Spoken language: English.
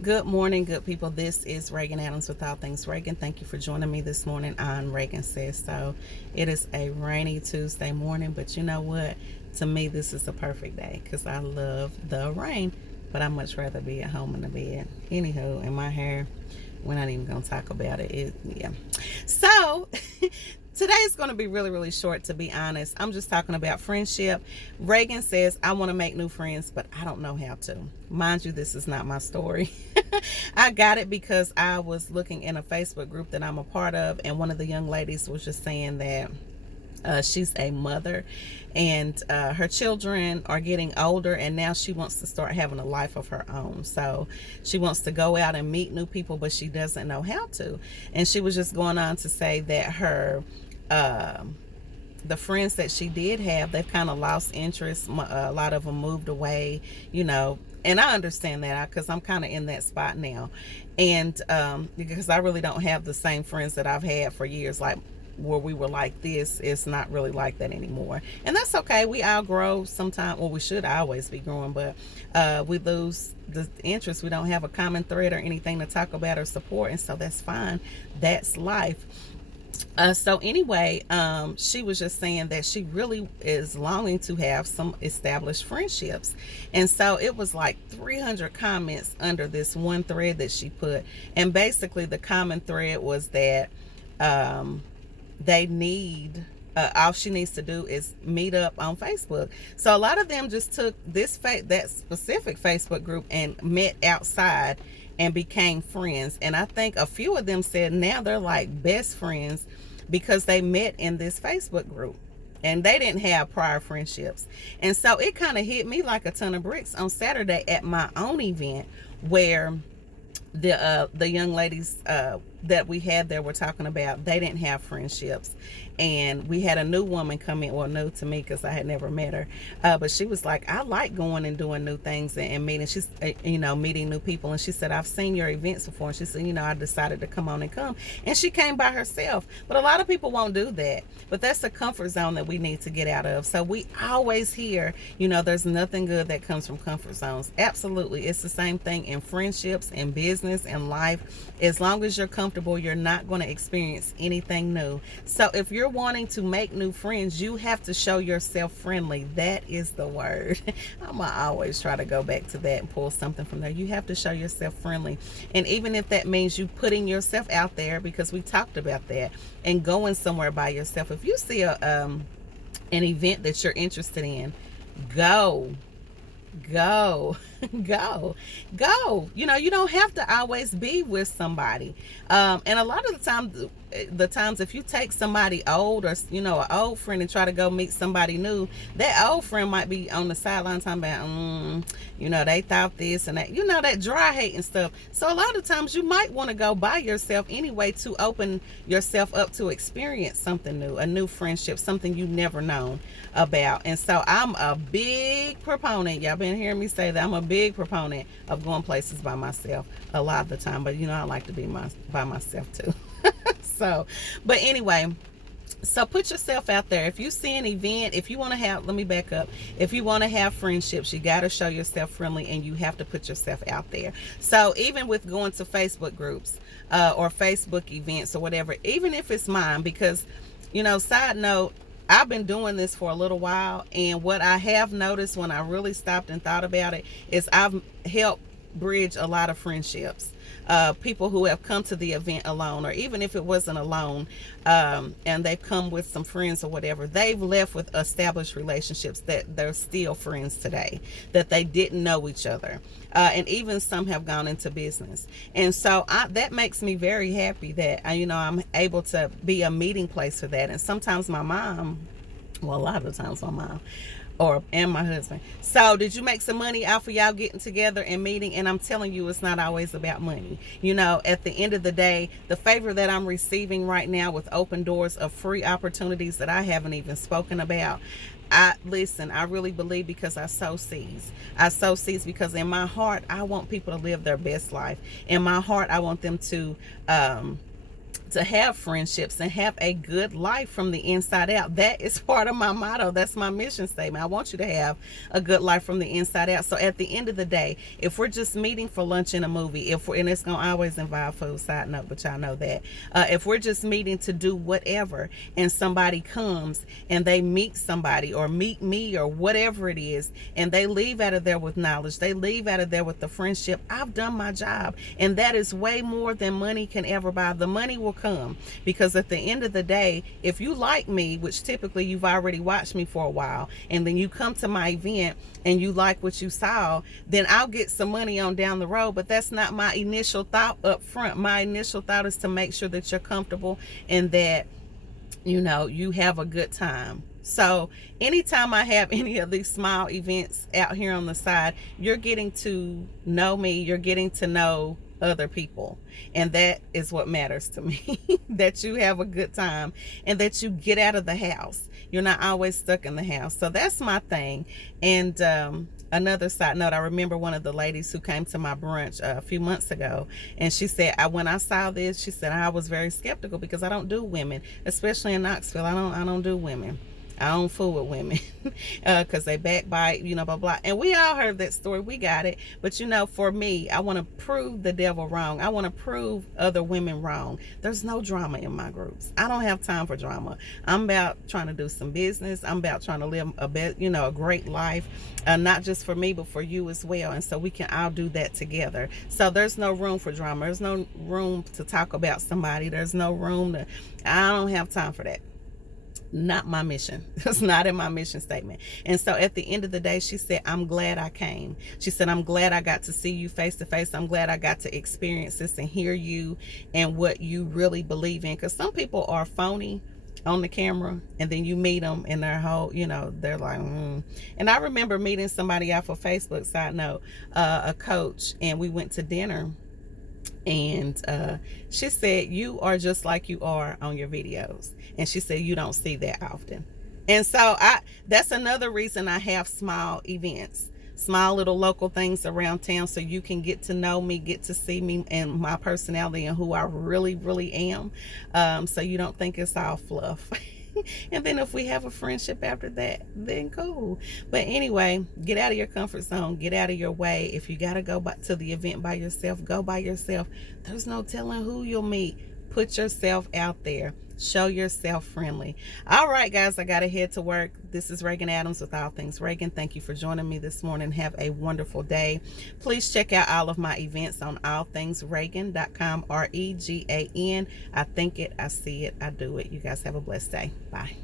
Good morning, good people. This is Regan Adams with All Things Regan. Thank you for joining me this morning on Regan Says So. It is a rainy Tuesday morning, but you know what? To me, this is a perfect day because I love the rain, but I much rather be at home in the bed. Anywho, and my hair, we're not even going to talk about it. Yeah. So, today is going to be really, really short, to be honest. I'm just talking about friendship. Reagan says, I want to make new friends, but I don't know how to. Mind you, this is not my story. I got it because I was looking in a Facebook group that I'm a part of, and one of the young ladies was just saying that she's a mother and her children are getting older, and now she wants to start having a life of her own. So she wants to go out and meet new people, but she doesn't know how to. And she was just going on to say that her the friends that she did have, they've kind of lost interest. A lot of them moved away, you know, and I understand that because I'm kind of in that spot now. And because I really don't have the same friends that I've had for years, like where we were like this, it's not really like that anymore. And that's okay. We outgrow sometime. Well, we should always be growing, but we lose the interest. We don't have a common thread or anything to talk about or support. And so that's fine. That's life. So anyway, she was just saying that she really is longing to have some established friendships. And so it was like 300 comments under this one thread that she put. And basically the common thread was that they need all she needs to do is meet up on Facebook. So a lot of them just took that specific Facebook group and met outside and became friends. And I think a few of them said now they're like best friends because they met in this Facebook group and they didn't have prior friendships. And so it kind of hit me like a ton of bricks on Saturday at my own event, where the young ladies that we had there were talking about they didn't have friendships. And we had a new woman come in, well, new to me because I had never met her, but she was like, I like going and doing new things and meeting. She's meeting new people. And she said, I've seen your events before. And she said, I decided to come on and come. And she came by herself. But a lot of people won't do that. But that's the comfort zone that we need to get out of. So we always hear, there's nothing good that comes from comfort zones. Absolutely. It's the same thing in friendships, in business, in life. As long as you're comfortable, you're not going to experience anything new. So if you're wanting to make new friends, you have to show yourself friendly. That is the word. I'm gonna always try to go back to that and pull something from there. You have to show yourself friendly. And even if that means you putting yourself out there, because we talked about that, and going somewhere by yourself. If you see an event that you're interested in, go go go go. You don't have to always be with somebody. And a lot of the times if you take somebody old, or an old friend, and try to go meet somebody new, that old friend might be on the sideline talking about they thought this and that, that dry hate and stuff. So a lot of times you might want to go by yourself anyway to open yourself up to experience something new, a new friendship, something you've never known about. And so I'm a big proponent, y'all been hearing me say that, I'm a big proponent of going places by myself a lot of the time. But I like to be by myself too. So, but anyway, so put yourself out there. If you see an event, if you want to have, let me back up. If you want to have friendships, you got to show yourself friendly, and you have to put yourself out there. So even with going to Facebook groups or Facebook events or whatever, even if it's mine, because, side note, I've been doing this for a little while, and what I have noticed when I really stopped and thought about it is I've helped bridge a lot of friendships. People who have come to the event alone, or even if it wasn't alone, and they've come with some friends or whatever, they've left with established relationships that they're still friends today, that they didn't know each other. And even some have gone into business. And so that makes me very happy that, I'm able to be a meeting place for that. And sometimes my mom, well, a lot of the times my mom, and my husband. So did you make some money off of y'all getting together and meeting? And I'm telling you, it's not always about money. At the end of the day, the favor that I'm receiving right now with open doors of free opportunities that I haven't even spoken about, I really believe, because I sow seeds. I sow seeds because in my heart, I want people to live their best life. In my heart, I want them to to have friendships and have a good life from the inside out. That is part of my motto. That's my mission statement. I want you to have a good life from the inside out. So at the end of the day, if we're just meeting for lunch in a movie, and it's going to always involve food, side note, but y'all know that. If we're just meeting to do whatever, and somebody comes and they meet somebody or meet me or whatever it is, and they leave out of there with knowledge, they leave out of there with the friendship, I've done my job. And that is way more than money can ever buy. The money will come, because at the end of the day, if you like me, which typically you've already watched me for a while, and then you come to my event and you like what you saw, then I'll get some money on down the road. But that's not my initial thought up front. My initial thought is to make sure that you're comfortable and that you have a good time. So anytime I have any of these small events out here on the side, you're getting to know me, you're getting to know other people, and that is what matters to me. That you have a good time and that you get out of the house. You're not always stuck in the house. So that's my thing. And another side note, I remember one of the ladies who came to my brunch a few months ago, and she said, when I saw this, she said, I was very skeptical because I don't do women, especially in Knoxville. I don't do women. I don't fool with women because they backbite, blah, blah. And we all heard that story. We got it. But, for me, I want to prove the devil wrong. I want to prove other women wrong. There's no drama in my groups. I don't have time for drama. I'm about trying to do some business. I'm about trying to live a great life, not just for me, but for you as well. And so we can all do that together. So there's no room for drama. There's no room to talk about somebody. There's no room I don't have time for that. Not my mission. It's not in my mission statement. And so at the end of the day, she said, I'm glad I came. She said, I'm glad I got to see you face to face. I'm glad I got to experience this and hear you and what you really believe in. Because some people are phony on the camera, and then you meet them and their whole, they're like, And I remember meeting somebody off of Facebook, side note, a coach, and we went to dinner. And she said, you are just like you are on your videos. And she said, you don't see that often. And so that's another reason I have small events, small little local things around town, so you can get to know me, get to see me and my personality and who I really, really am. So you don't think it's all fluff. And then if we have a friendship after that, then cool. But anyway, get out of your comfort zone, get out of your way. If you got to go to the event by yourself, go by yourself. There's no telling who you'll meet. Put yourself out there. Show yourself friendly. All right, guys, I got to head to work. This is Regan Adams with All Things Regan. Thank you for joining me this morning. Have a wonderful day. Please check out all of my events on allthingsregan.com, Regan. I think it, I see it, I do it. You guys have a blessed day. Bye.